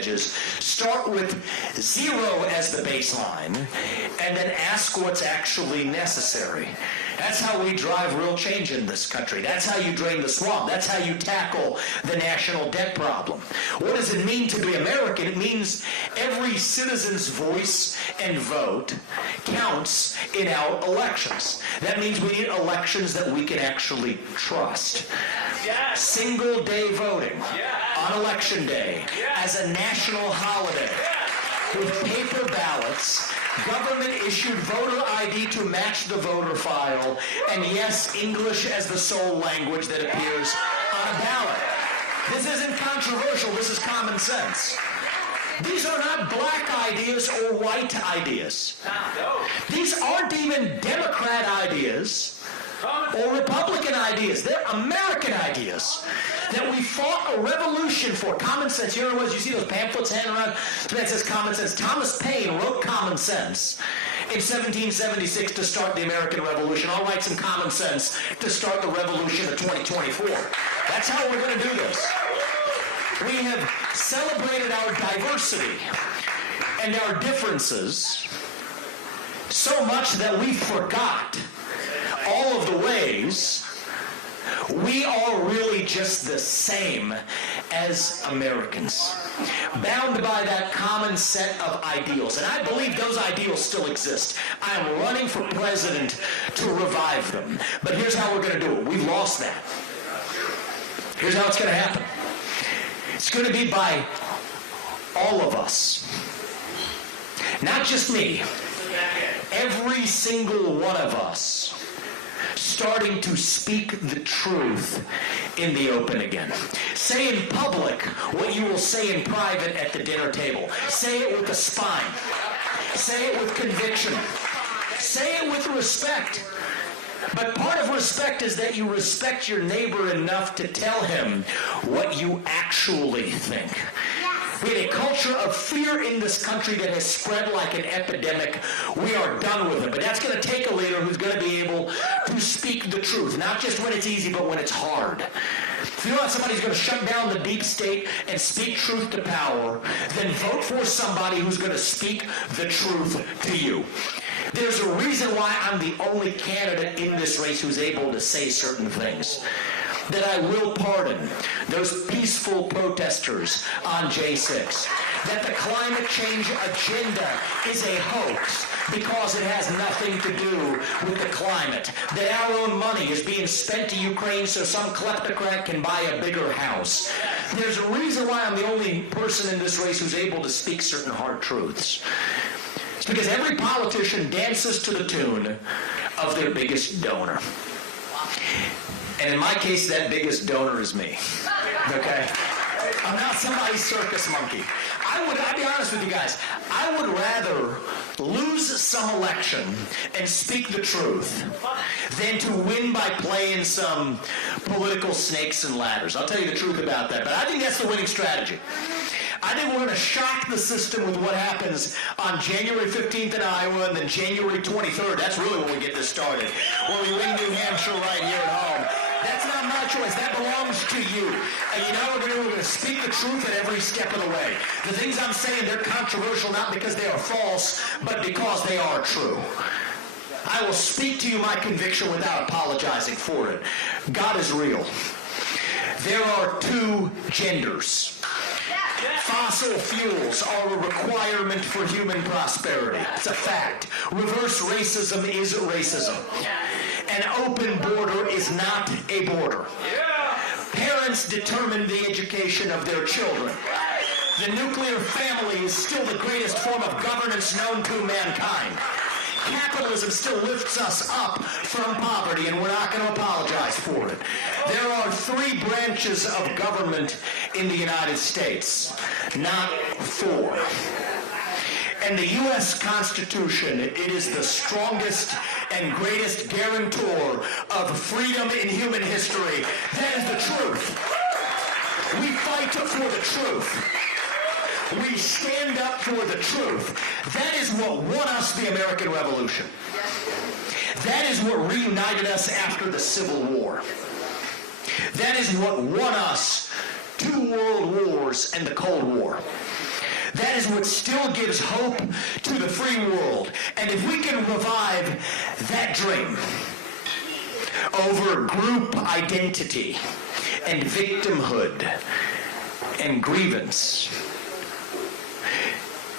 edges. Start with 0 as the baseline, and then ask what's actually necessary. That's how we drive real change in this country. That's how you drain the swamp. That's how you tackle the national debt problem. What does it mean to be American? It means every citizen's voice and vote counts in our elections. That means we need elections that we can actually trust. Yes. Single day voting Yes. on election day as a national holiday with paper ballots, government-issued voter ID to match the voter file, and yes, English as the sole language that appears on a ballot. This isn't controversial, this is common sense. These are not black ideas or white ideas. These aren't even Democrat ideas or Republican ideas. They're American ideas that we fought a revolution for. Common sense. You know what it was? You see those pamphlets hanging around that says common sense. Thomas Paine wrote Common Sense in 1776 to start the American Revolution. I'll write some common sense to start the revolution of 2024. That's how we're going to do this. We have celebrated our diversity and our differences so much that we forgot all of the ways we are really just the same as Americans, bound by that common set of ideals. And I believe those ideals still exist. I am running for president to revive them. But here's how we're going to do it. We've lost that. Here's how it's going to happen. It's going to be by all of us. Not just me. Every single one of us starting to speak the truth in the open again. Say in public what you will say in private at the dinner table. Say it with a spine. Say it with conviction. Say it with respect. But part of respect is that you respect your neighbor enough to tell him what you actually think. We have a culture of fear in this country that has spread like an epidemic. We are done with it. But that's going to take a leader who's going to be able to speak the truth, not just when it's easy, but when it's hard. If you want somebody who's going to shut down the deep state and speak truth to power, then vote for somebody who's going to speak the truth to you. There's a reason why I'm the only candidate in this race who's able to say certain things. That I will pardon those peaceful protesters on J6. That the climate change agenda is a hoax because it has nothing to do with the climate. That our own money is being spent to Ukraine so some kleptocrat can buy a bigger house. There's a reason why I'm the only person in this race who's able to speak certain hard truths. It's because every politician dances to the tune of their biggest donor. And in my case, that biggest donor is me. Okay? I'm not somebody's circus monkey. I'll be honest with you guys, I would rather lose some election and speak the truth than to win by playing some political snakes and ladders. I'll tell you the truth about that, but I think that's the winning strategy. I think we're going to shock the system with what happens on January 15th in Iowa and then January 23rd. That's really when we get this started, where we win New Hampshire right here at home. That's not my choice. That belongs to you. And you know what we're going to do? We're going to speak the truth at every step of the way. The things I'm saying, they're controversial not because they are false, but because they are true. I will speak to you my conviction without apologizing for it. God is real. There are two genders. Fossil fuels are a requirement for human prosperity. It's a fact. Reverse racism is racism. An open border is not a border. Parents determine the education of their children. The nuclear family is still the greatest form of governance known to mankind. Capitalism still lifts us up from poverty, and we're not going to apologize for it. There are three branches of government in the United States, not four. And the U.S. Constitution, it is the strongest and greatest guarantor of freedom in human history. That is the truth. We fight for the truth. We stand up for the truth. That is what won us the American Revolution. That is what reunited us after the Civil War. That is what won us 2 world wars and the Cold War. what still gives hope to the free world. And if we can revive that dream over group identity and victimhood and grievance,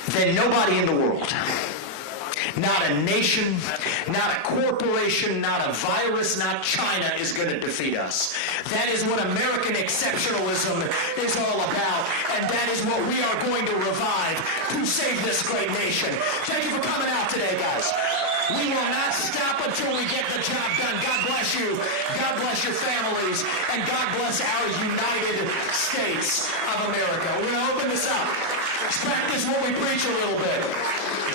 then nobody in the world, not a nation, not a corporation, not a virus, not China is going to defeat us. That is what American exceptionalism is all about, and that is what we are going to revive to save this great nation. Thank you for coming out today, guys. We will not stop until we get the job done. God bless you. God bless your families. And God bless our United States of America. We're going to open this up. Let's practice what we preach a little bit.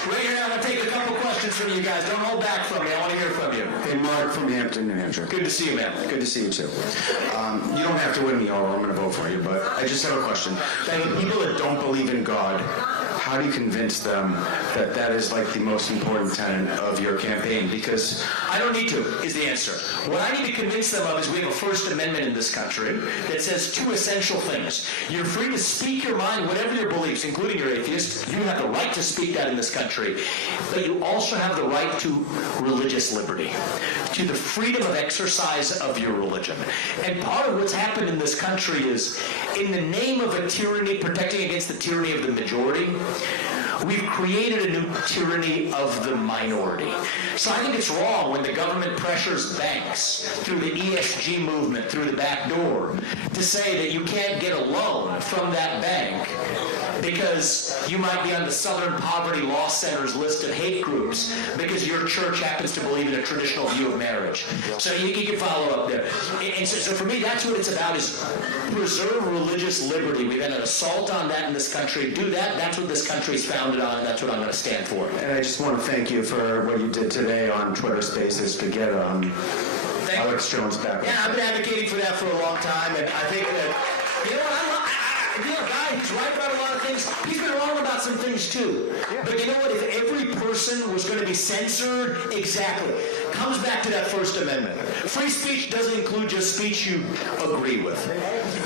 Right here, I'm going to take a couple questions from you guys. Don't hold back from me. I want to hear from you. Hey, Mark from Hampton, New Hampshire. Good to see you, man. Good to see you, too. You don't have to win me over. I'm going to vote for you, but I just have a question. The people that don't believe in God, how do you convince them that that is like the most important tenet of your campaign? Because I don't need to, is the answer. What I need to convince them of is we have a First Amendment in this country that says two essential things. You're free to speak your mind, whatever your beliefs, including your atheist. You have the right to speak that in this country. But you also have the right to religious liberty, to the freedom of exercise of your religion. And part of what's happened in this country is, in the name of a tyranny, protecting against the tyranny of the majority, we've created a new tyranny of the minority. So I think it's wrong when the government pressures banks through the ESG movement, through the back door, to say that you can't get a loan from that bank because you might be on the Southern Poverty Law Center's list of hate groups because your church happens to believe in a traditional view of marriage. So you can follow up there. And so for me, that's what it's about, is preserve religious liberty. We've had an assault on that in this country. Do that. That's what this country's founded on, and that's what I'm going to stand for. And I just want to thank you for what you did today on Twitter Spaces to get Alex Jones back. Yeah, I've been advocating for that for a long time, and I think that, you know what, he's right about a lot of things. He's been wrong about some things too. Yeah. But you know what? If every person was going to be censored, exactly. Comes back to that First Amendment. Free speech doesn't include just speech you agree with.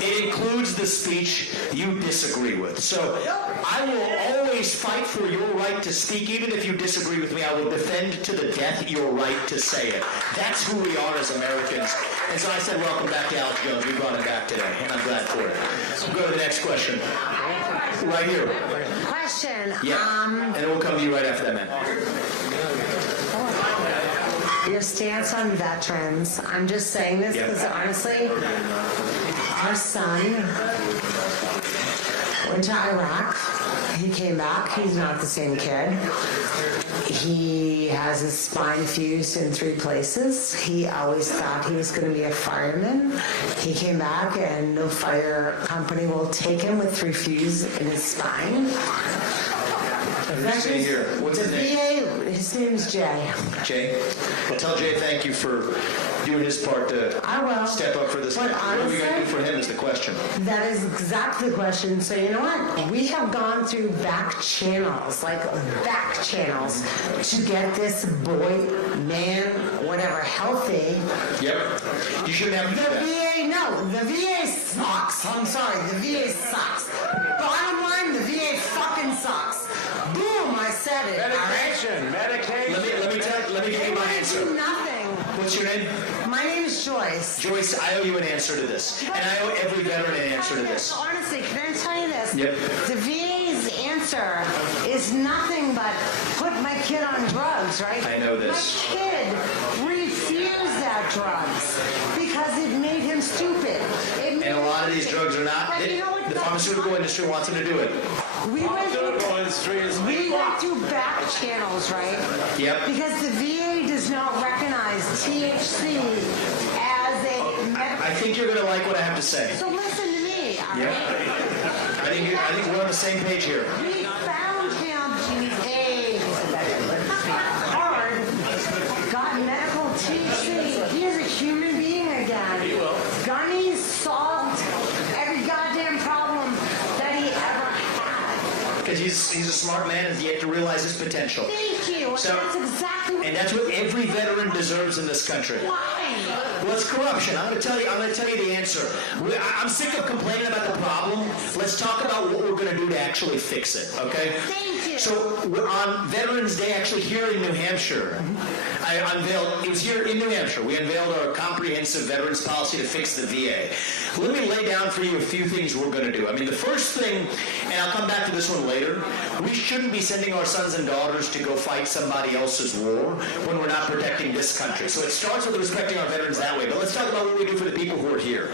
It includes the speech you disagree with. So I will always fight for your right to speak. Even if you disagree with me, I will defend to the death your right to say it. That's who we are as Americans. And so I said, welcome back to Alex Jones. We brought him back today, and I'm glad for it. So we'll go to the next question. Right here. Question. Yeah. And then we'll come to you right after that, man. Your stance on veterans. I'm just saying this because honestly, our son went to Iraq. He came back. He's not the same kid. He has his spine fused in 3 places. He always thought he was going to be a fireman. He came back and no fire company will take him with 3 fuses in his spine. Who's here? What's his name? VA, his name is Jay. Jay? Well, tell Jay thank you for doing his part to step up for this. But what are we going to do for him is the question. That is exactly the question. So you know what? We have gone through back channels, to get this boy, man, whatever, healthy. Yep. You shouldn't have to do that. The VA sucks. I'm sorry, the VA sucks. Bottom line, the VA fucking sucks. Boom, I said it. Medication. Let me give you my answer. Do nothing. What's your name? My name is Joyce. Joyce, I owe you an answer to this. And I owe every veteran an answer to this. Honestly, can I tell you this? Yep. The VA's answer is nothing but put my kid on drugs, right? I know this. My kid refused that drugs because it made him stupid. And a lot of these drugs are not. The pharmaceutical industry wants them to do it. We went through back channels, right? Yep. Because the VA does not recognize THC as a medical. I think you're going to like what I have to say. So listen to me, all Yep. right? I think we're on the same page here. We found him hard, got medical THC. He is a human being again. He will. Gunny solved every goddamn problem that he ever had. Because he's a smart man and he had to realize his potential. Thank you. So, that's exactly what. And that's what every veteran deserves in this country. Why? Well, it's corruption. I'm going to tell you the answer. I'm sick of complaining about the problem. Let's talk about what we're going to do to actually fix it, okay? Thank you. So on Veterans Day, actually here in New Hampshire, it was here in New Hampshire, we unveiled our comprehensive veterans policy to fix the VA. Let me lay down for you a few things we're going to do. I mean, the first thing, and I'll come back to this one later, we shouldn't be sending our sons and daughters to go fight somebody else's war when we're not protecting this country. So it starts with respecting our veterans that way. But let's talk about what we do for the people who are here.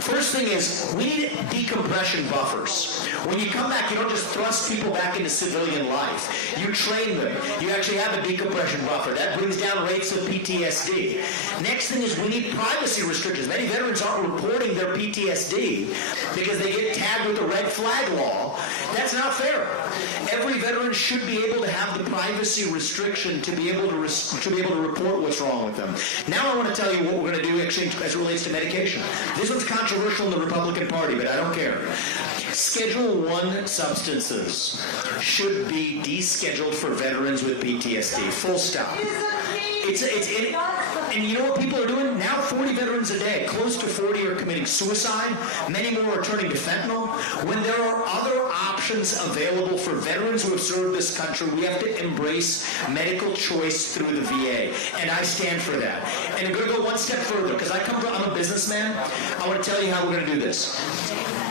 First thing is, we need decompression buffers. When you come back, you don't just thrust people back into civilian life. You train them. You actually have a decompression buffer. That brings down rates of PTSD. Next thing is we need privacy restrictions. Many veterans aren't reporting their PTSD because they get tagged with the red flag law. That's not fair. Every veteran should be able to have the privacy restriction to be able to report what's wrong with them. Now I want to tell you what we're going to do actually as it relates to medication. This one's controversial in the Republican Party, but I don't care. Schedule 1 substances should be descheduled for veterans with PTSD. Full stop. And you know what people are doing? Now 40 veterans a day, close to 40 are committing suicide. Many more are turning to fentanyl. When there are other options available for veterans who have served this country, we have to embrace medical choice through the VA. And I stand for that. And I'm going to go one step further, because I'm a businessman. I want to tell you how we're going to do this.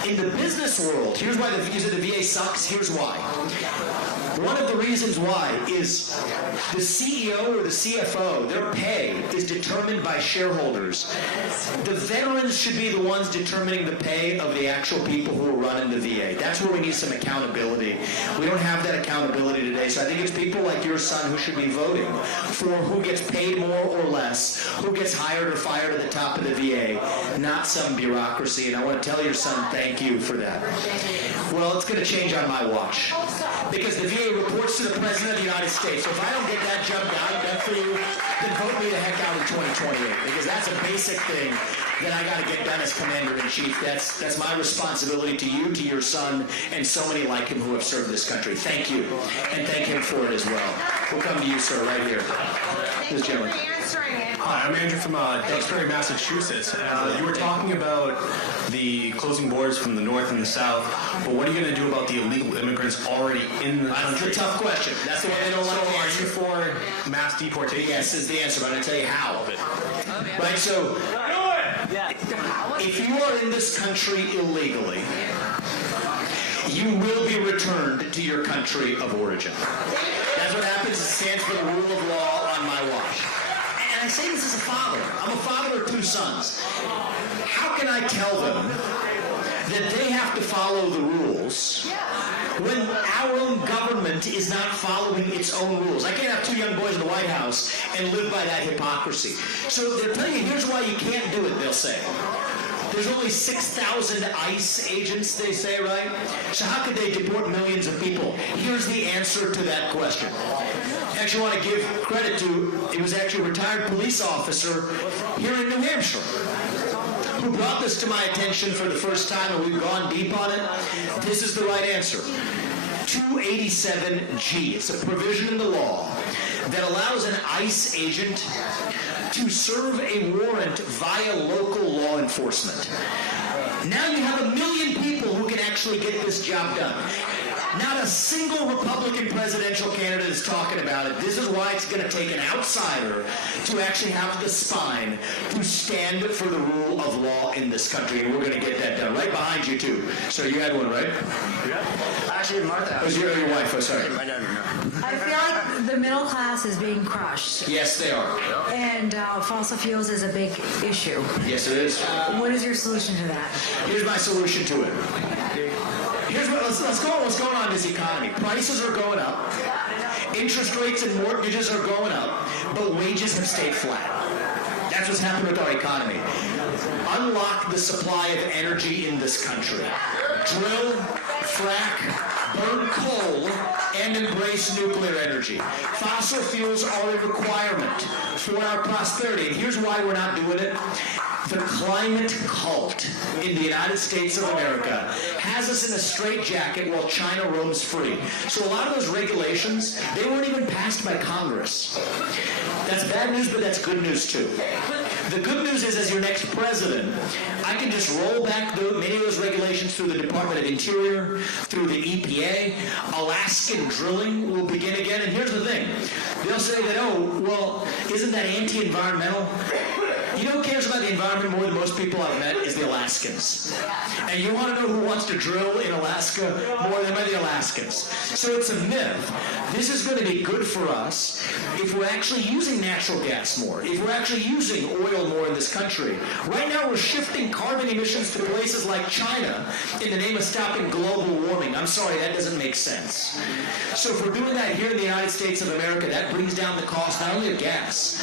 In the business world, here's why the VA sucks. Here's why. One of the reasons why is the CEO or the CFO, their pay is determined by shareholders. The veterans should be the ones determining the pay of the actual people who are running the VA. That's where we need some accountability. We don't have that accountability today, so I think it's people like your son who should be voting for who gets paid more or less, who gets hired or fired at the top of the VA, not some bureaucracy. And I want to tell your son thank you for that. Well, it's going to change on my watch, because the VA reports to the President of the United States. So if I don't get that job done for you, then vote me the heck out in 2028, because that's a basic thing that I got to get done as Commander-in-Chief. That's my responsibility to you, to your son, and so many like him who have served this country. Thank you, and thank him for it as well. We'll come to you, sir, right here. This gentleman. Hi, I'm Andrew from Duxbury, Massachusetts. You were talking about the closing borders from the north and the south, but what are you going to do about the illegal immigrants already in the country? That's a tough question. That's the one they don't like to Are answer. you for mass deportation? Yes is the answer, but I'm going to tell you how. Right, so if you are in this country illegally, you will be returned to your country of origin. That's what happens. It stands for the rule of law on my watch. And I say this as a father. I'm a father of 2 sons. How can I tell them that they have to follow the rules when our own government is not following its own rules? I can't have 2 young boys in the White House and live by that hypocrisy. So they're telling you, here's why you can't do it, they'll say. There's only 6,000 ICE agents, they say, right? So how could they deport millions of people? Here's the answer to that question. I actually want to give credit to, it was actually a retired police officer here in New Hampshire who brought this to my attention for the first time, and we've gone deep on it. This is the right answer. 287G. It's a provision in the law that allows an ICE agent to serve a warrant via local law enforcement. Now you have 1 million people who can actually get this job done. Not a single Republican presidential candidate is talking about it. This is why it's going to take an outsider to actually have the spine to stand for the rule of law in this country, and we're going to get that done. Right behind you, too. So you had one, right? Yeah. Actually, Martha. Oh, your wife. Oh, sorry. I feel like the middle class is being crushed, Yes, they are. and fossil fuels is a big issue. Yes, it is. What is your solution to that? Here's my solution to it. Let's go on what's going on in this economy. Prices are going up. Interest rates and mortgages are going up, but wages have stayed flat. That's what's happened with our economy. Unlock the supply of energy in this country. Drill, frack, burn coal, and embrace nuclear energy. Fossil fuels are a requirement for our prosperity. And here's why we're not doing it. The climate cult in the United States of America has us in a straitjacket while China roams free. So a lot of those regulations, they weren't even passed by Congress. That's bad news, but that's good news too. The good news is, as your next president, I can just roll back many of those regulations through the Department of Interior, through the EPA. Alaskan drilling will begin again. And here's the thing. They'll say that, oh, well, isn't that anti-environmental? You know who cares about the environment more than most people I've met is the Alaskans. And you want to know who wants to drill in Alaska more than the Alaskans. So it's a myth. This is going to be good for us if we're actually using natural gas more, if we're actually using oil more in this country. Right now we're shifting carbon emissions to places like China in the name of stopping global warming. I'm sorry, that doesn't make sense. So if we're doing that here in the United States of America, that brings down the cost not only of gas,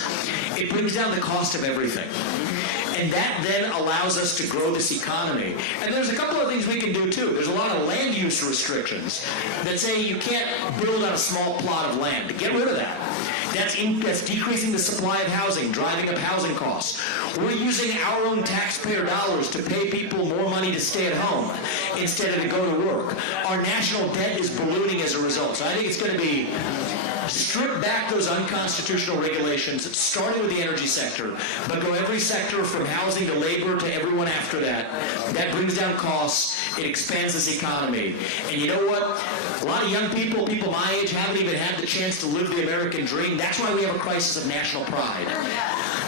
it brings down the cost of everything. And that then allows us to grow this economy. And there's a couple of things we can do too. There's a lot of land use restrictions that say you can't build on a small plot of land. Get rid of that. That's decreasing the supply of housing, driving up housing costs. We're using our own taxpayer dollars to pay people more money to stay at home instead of to go to work. Our national debt is ballooning as a result. So I think it's going to be strip back those unconstitutional regulations, starting with the energy sector, but go every sector from housing to labor to everyone after that. That brings down costs. It expands this economy. And you know what? A lot of young people my age, haven't even had the chance to live the American dream. That's why we have a crisis of national pride.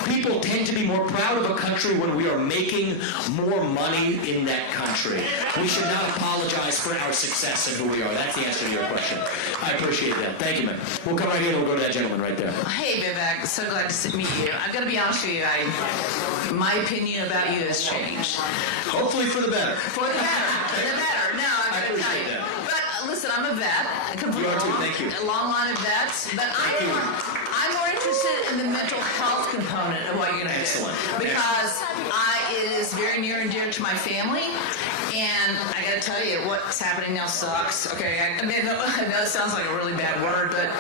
People tend to be more proud of a country when we are making more money in that country. We should not apologize for our success and who we are. That's the answer to your question. I appreciate that. Thank you, man. We'll come right here and we'll go to that gentleman right there. Hey, Vivek. So glad to meet you. I've got to be honest with you. My opinion about you has changed. Hopefully for the better. For the better. For the better. No, I I'm going to tell appreciate you. that. But listen, I'm a vet. I come from You are too. Thank you. a long line of vets. But I'm more interested in the mental health component of what you're going to do. Excellent. Because it is very near and dear to my family. And I got to tell you, what's happening now sucks. Okay, I mean, I know it sounds like a really bad word, but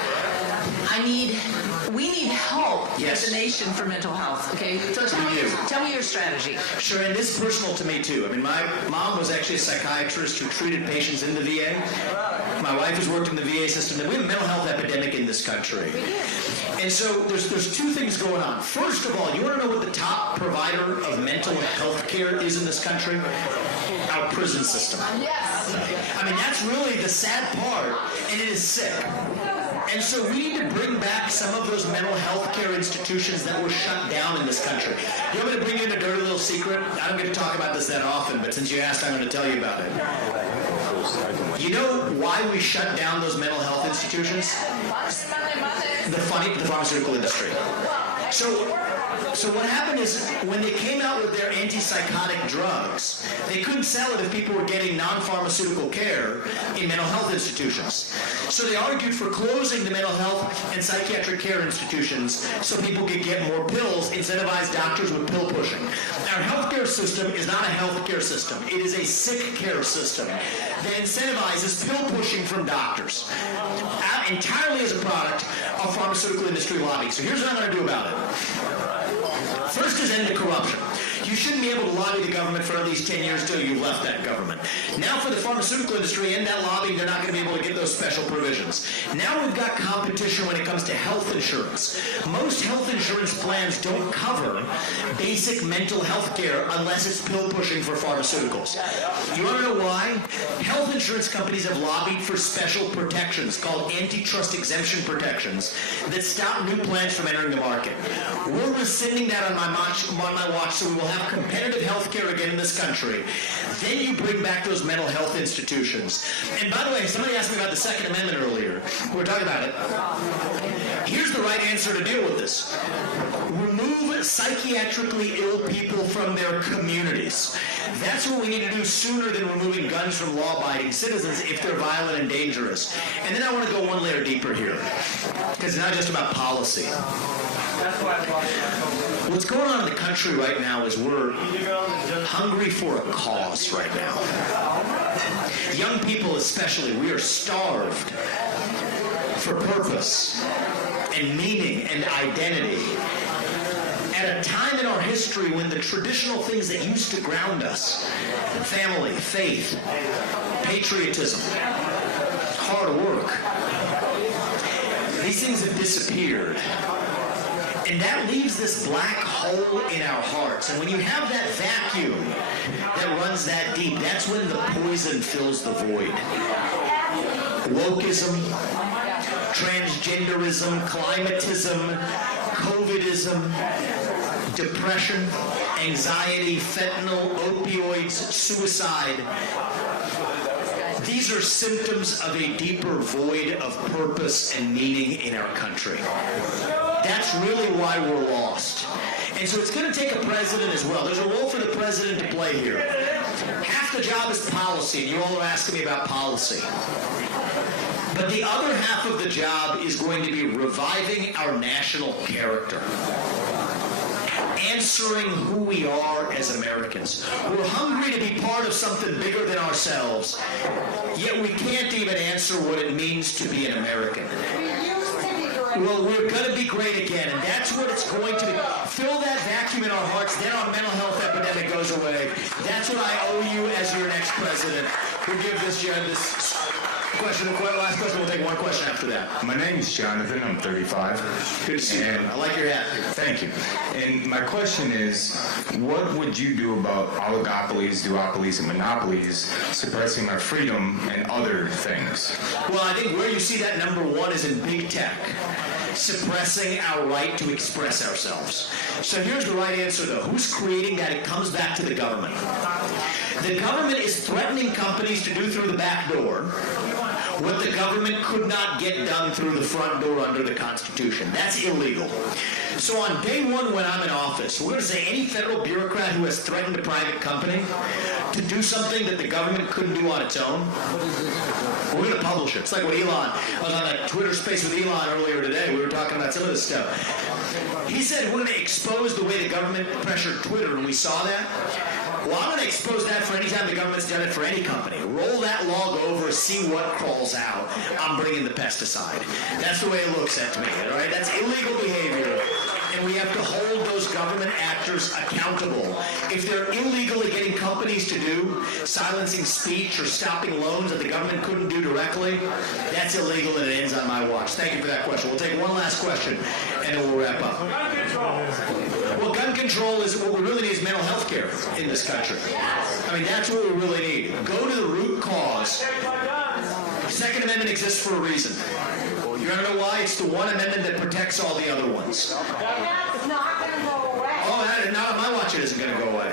we need help as a nation for mental health. Okay, so tell me your strategy. Sure, and this is personal to me too. I mean, my mom was actually a psychiatrist who treated patients in the VA. My wife has worked in the VA system. We have a mental health epidemic in this country. And so there's two things going on. First of all, you want to know what the top provider of mental health care is in this country? Our prison system. Yes. I mean, that's really the sad part, and it is sick. And so we need to bring back some of those mental health care institutions that were shut down in this country. You want me to bring you in a dirty little secret? I don't get to talk about this that often, but since you asked, I'm going to tell you about it. You know why we shut down those mental health institutions? The pharmaceutical industry. So what happened is when they came out with their antipsychotic drugs, they couldn't sell it if people were getting non-pharmaceutical care in mental health institutions. So they argued for closing the mental health and psychiatric care institutions so people could get more pills, incentivize doctors with pill pushing. Our healthcare system is not a healthcare system. It is a sick care system that incentivizes pill pushing from doctors, entirely as a product of pharmaceutical industry lobbying. So here's what I'm going to do about it. First is end the corruption. You shouldn't be able to lobby the government for at least 10 years till you've left that government. Now for the pharmaceutical industry, end that lobbying, they're not going to be able to get those special provisions. Now we've got competition when it comes to health insurance. Most health insurance plans don't cover basic mental health care unless it's pill pushing for pharmaceuticals. You want to know why? Health insurance companies have lobbied for special protections called antitrust exemption protections that stop new plans from entering the market. We're rescinding that on my watch, so we will have competitive health care again in this country. Then you bring back those mental health institutions. And by the way, somebody asked me about the Second Amendment earlier. We were talking about it. Here's the right answer to deal with this. Remove psychiatrically ill people from their communities. That's what we need to do sooner than removing guns from law-abiding citizens if they're violent and dangerous. And then I want to go one layer deeper here, because it's not just about policy. What's going on in the country right now is we're hungry for a cause right now. Young people especially, we are starved for purpose and meaning and identity. At a time in our history when the traditional things that used to ground us, family, faith, patriotism, hard work, these things have disappeared. And that leaves this black hole in our hearts. And when you have that vacuum that runs that deep, that's when the poison fills the void. Wokeism, transgenderism, climatism, COVIDism, depression, anxiety, fentanyl, opioids, suicide. These are symptoms of a deeper void of purpose and meaning in our country. That's really why we're lost. And so it's going to take a president as well. There's a role for the president to play here. Half the job is policy, and you all are asking me about policy. But the other half of the job is going to be reviving our national character. Answering who we are as Americans. We're hungry to be part of something bigger than ourselves, yet we can't even answer what it means to be an American. Well, we're going to be great again, and that's what it's going to be. Fill that vacuum in our hearts, then our mental health epidemic goes away. That's what I owe you as your next president. We'll give this question, last question, we'll take one question after that. My name is Jonathan. I'm 35. Good to see you. I like your hat. Thank you. And my question is, what would you do about oligopolies, duopolies, and monopolies suppressing our freedom and other things? Well, I think where you see that number one is in big tech, suppressing our right to express ourselves. So here's the right answer, though. Who's creating that? It comes back to the government. The government is threatening companies to do through the back door what the government could not get done through the front door under the Constitution. That's illegal. So on day one when I'm in office, we're going to say any federal bureaucrat who has threatened a private company to do something that the government couldn't do on its own, we're going to publish it. It's like what Elon, I was on that Twitter space with Elon earlier today. We were talking about some of this stuff. He said we're going to expose the way the government pressured Twitter, and we saw that. Well, I'm going to expose that for any time the government's done it for any company. Roll that log over, see what crawls out. I'm bringing the pesticide. That's the way it looks at me, all right? That's illegal behavior, and we have to hold those government actors accountable. If they're illegally getting companies to do silencing speech or stopping loans that the government couldn't do directly, that's illegal, and it ends on my watch. Thank you for that question. We'll take one last question, and then we'll wrap up. Well, gun control is what we really need is mental health care in this country. I mean, that's what we really need. Go to the root cause. Second Amendment exists for a reason. You want to know why? It's the one amendment that protects all the other ones. It's not going to go away. Oh, not on my watch it isn't going to go away.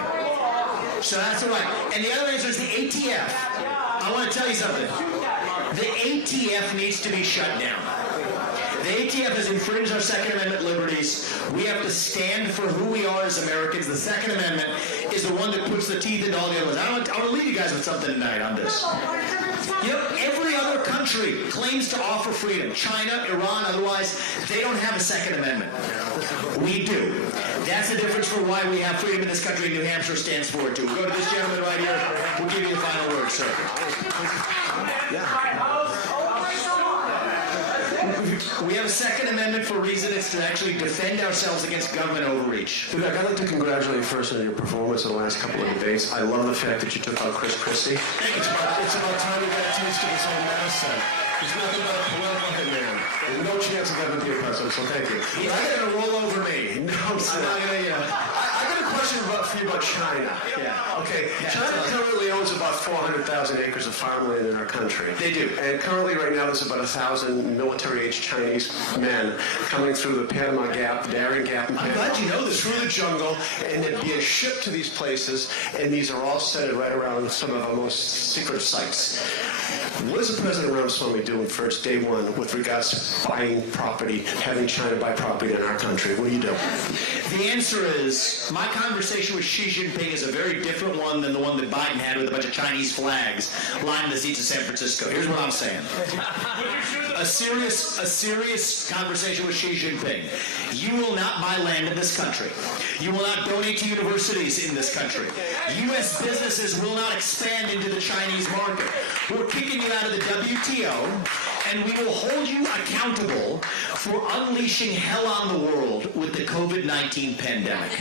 So that's all right. And the other answer is the ATF. I want to tell you something. The ATF needs to be shut down. The ATF has infringed our Second Amendment liberties. We have to stand for who we are as Americans. The Second Amendment is the one that puts the teeth into all the other ones. I want to leave you guys with something tonight on this. You know, every other country claims to offer freedom. China, Iran, otherwise, they don't have a Second Amendment. We do. That's the difference for why we have freedom in this country. New Hampshire stands for it too. We'll go to this gentleman right here. We'll give you the final word, sir. Yeah. We have a Second Amendment for a reason. It's to actually defend ourselves against government overreach. Vivek, I'd like to congratulate you first on your performance in the last couple of debates. I love the fact that you took on Chris Christie. Thank you. It's about time we got a taste of his own medicine. He's nothing but a political hitman. There's no chance of ever being president, so thank you. He's not going to roll over me. No, sir. I'm not going to, I got a question for you about China. Yeah. Okay. China currently owns about 400,000 acres of farmland in our country. They do. And currently, right now, there's about 1,000 military-aged Chinese men coming through the Panama Gap, Darien Gap, and I'm glad you know this. through the jungle, and they're being shipped to these places, and these are all centered right around some of our most secret sites. What is the President Ramaswamy doing for its day one with regards to buying property, having China buy property in our country? What do you do? The answer is, my conversation with Xi Jinping is a very different one than the one that Biden had with a bunch of Chinese flags lining the streets of San Francisco. Here's what I'm saying. A serious conversation with Xi Jinping. You will not buy land in this country. You will not donate to universities in this country. U.S. businesses will not expand into the Chinese market. We're kicking you out of the WTO, And we will hold you accountable for unleashing hell on the world with the COVID-19 pandemic.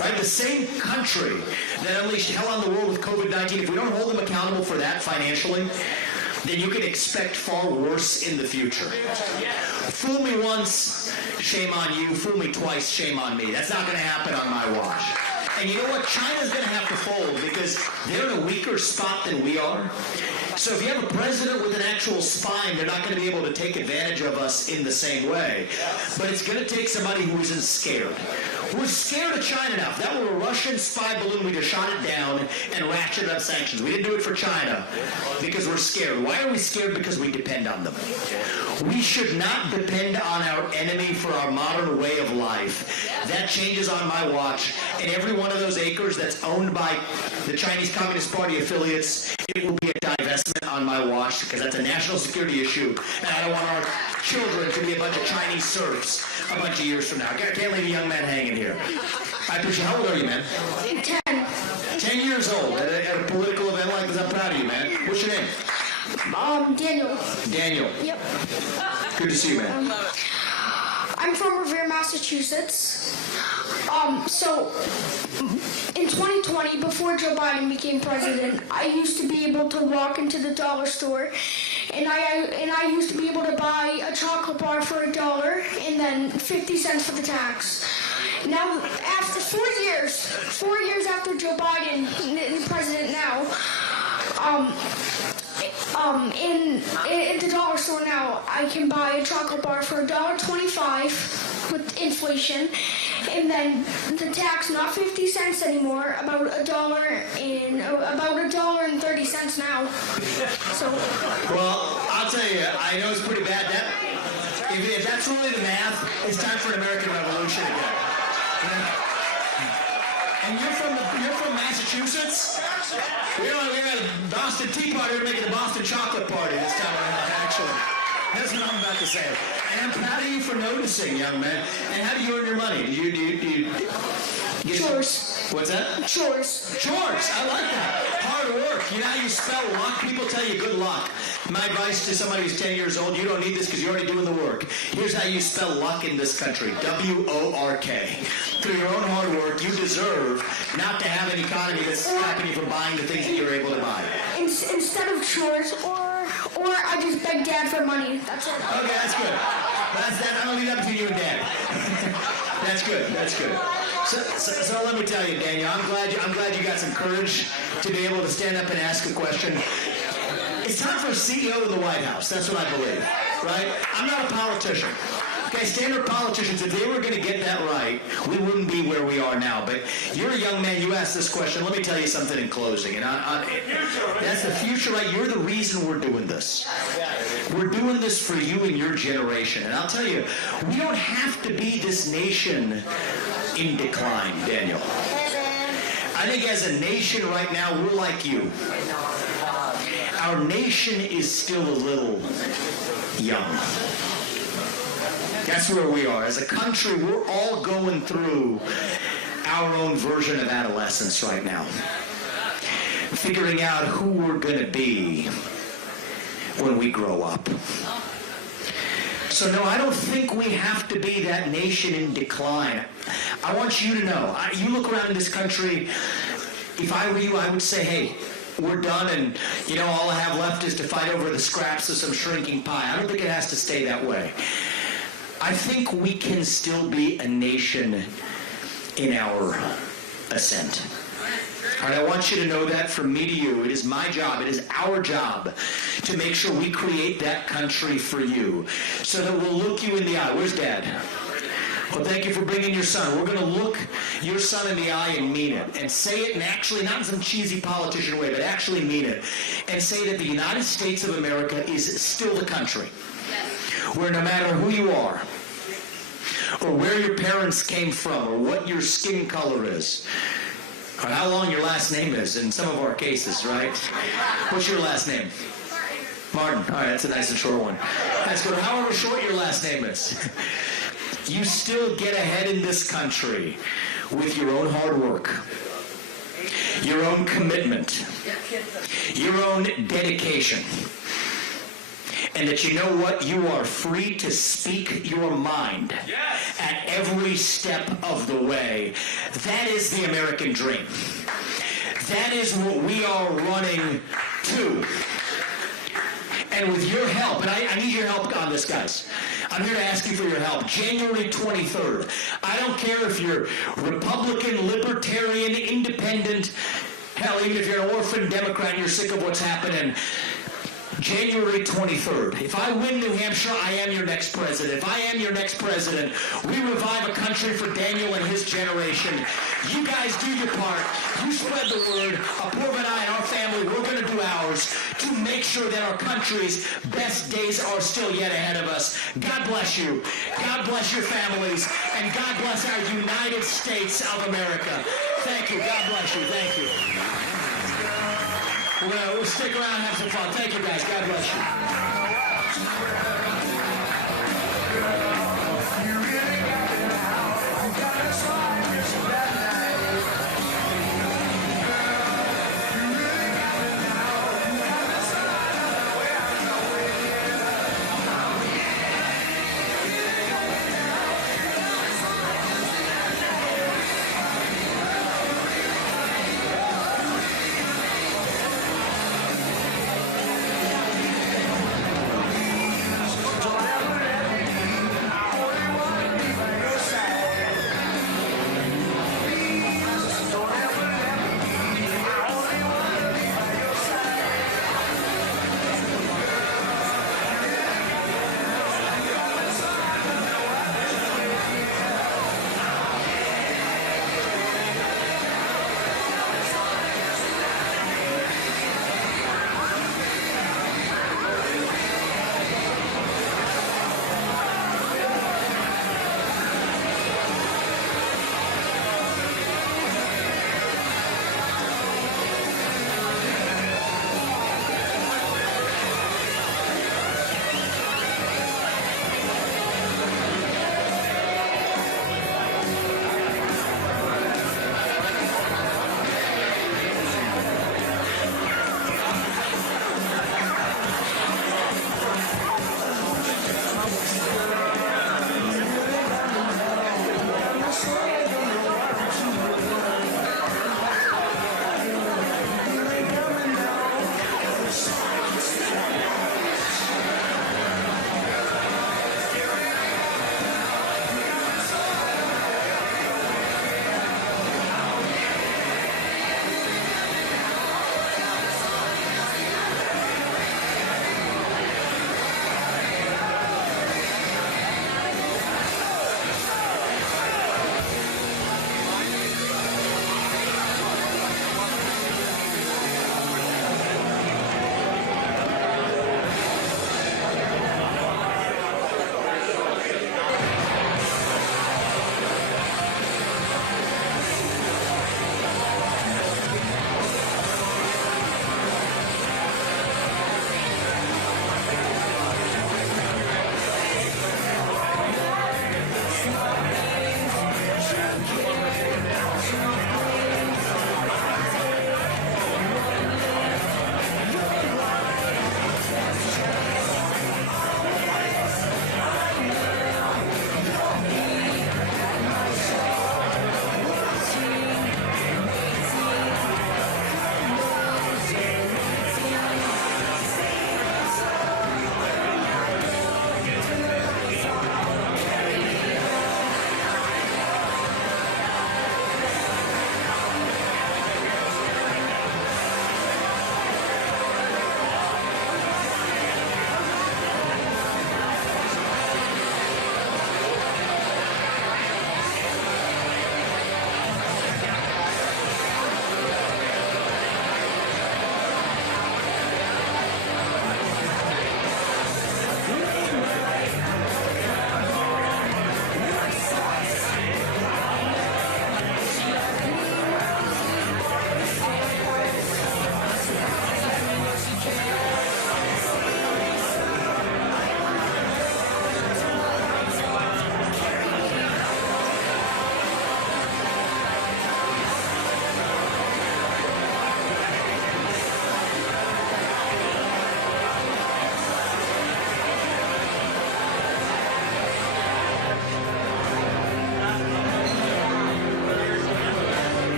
Right? The same country that unleashed hell on the world with COVID-19, if we don't hold them accountable for that financially, then you can expect far worse in the future. Fool me once, shame on you. Fool me twice, shame on me. That's not going to happen on my watch. And you know what? China's going to have to fold because they're in a weaker spot than we are. So if you have a president with an actual spine, they're not going to be able to take advantage of us in the same way. But it's going to take somebody who isn't scared. We're scared of China now. If that were a Russian spy balloon, we'd have shot it down and ratcheted up sanctions. We didn't do it for China because we're scared. Why are we scared? Because we depend on them. We should not depend on our enemy for our modern way of life. That changes on my watch. And every one of those acres that's owned by the Chinese Communist Party affiliates, it will be a divestment on my watch because that's a national security issue. And I don't want our children to be a bunch of Chinese serfs a bunch of years from now. I can't leave a young man hanging here. I appreciate. How old are you, man? 10. 10 years old at a political event like this. I'm proud of you, man. What's your name? Daniel. Daniel. Yep. Good to see you, man. I'm from Revere, Massachusetts. So in 2020, before Joe Biden became president, I used to be able to walk into the dollar store, and I used to be able to buy a chocolate bar for $1 and then 50 cents for the tax. Now, after 4 years after Joe Biden, the president now, in the dollar store now, I can buy a chocolate bar for $1.25 with inflation, and then the tax not 50 cents anymore, about $1.30 now. So. Well, I'll tell you, I know it's pretty bad. If that's really the math, it's time for an American Revolution again. You know? And you're from Massachusetts? We got a Boston Tea Party. We're making a Boston Chocolate Party this time around, actually. That's what I'm about to say. And I'm proud of you for noticing, young man. And how do you earn your money? Do you Chores. What's that? Chores. Chores. I like that. Hard work. You know how you spell luck? People tell you good luck. My advice to somebody who's 10 years old, you don't need this because you're already doing the work. Here's how you spell luck in this country. W-O-R-K. Through your own hard work, you deserve not to have an economy that's stopping you from buying the things that you're able to buy. Instead of chores, or I just beg Dad for money. That's it. Okay, that's good. I'm going to leave that between you and Dad. That's good. That's good. So let me tell you, Daniel, I'm glad you got some courage to be able to stand up and ask a question. It's time for a CEO in the White House. That's what I believe, right? I'm not a politician. Okay, standard politicians, if they were going to get that right, we wouldn't be where we are now. But you're a young man. You asked this question. Let me tell you something in closing. And that's the future, right? You're the reason we're doing this. We're doing this for you and your generation. And I'll tell you, we don't have to be this nation in decline, Daniel. I think as a nation right now, we're like you. Our nation is still a little young. That's where we are. As a country, we're all going through our own version of adolescence right now. Figuring out who we're going to be when we grow up. So no, I don't think we have to be that nation in decline. I want you to know, you look around in this country, if I were you, I would say, hey, we're done and, all I have left is to fight over the scraps of some shrinking pie. I don't think it has to stay that way. I think we can still be a nation in our ascent. And I want you to know that from me to you, it is my job, it is our job to make sure we create that country for you so that we'll look you in the eye. Where's Dad? Well, thank you for bringing your son. We're going to look your son in the eye and mean it. And say it, and actually, not in some cheesy politician way, but actually mean it. And say that the United States of America is still the country where no matter who you are, or where your parents came from, or what your skin color is, or how long your last name is in some of our cases, right? What's your last name? Martin. All right, that's a nice and short one. That's good. However short your last name is, you still get ahead in this country with your own hard work, your own commitment, your own dedication. and that you know what? You are free to speak your mind at every step of the way. That is the American dream. That is what we are running to. And with your help, and I need your help on this, guys. I'm here to ask you for your help. January 23rd. I don't care if you're Republican, Libertarian, Independent, hell, even if you're an orphan Democrat and you're sick of what's happening. January 23rd. If I win New Hampshire, I am your next president. If I am your next president, we revive a country for Daniel and his generation. You guys do your part. You spread the word. Apoorva and I and our family, we're going to do ours to make sure that our country's best days are still yet ahead of us. God bless you. God bless your families. And God bless our United States of America. Thank you. God bless you. Thank you. We'll stick around and have some fun. Thank you, guys. God bless you.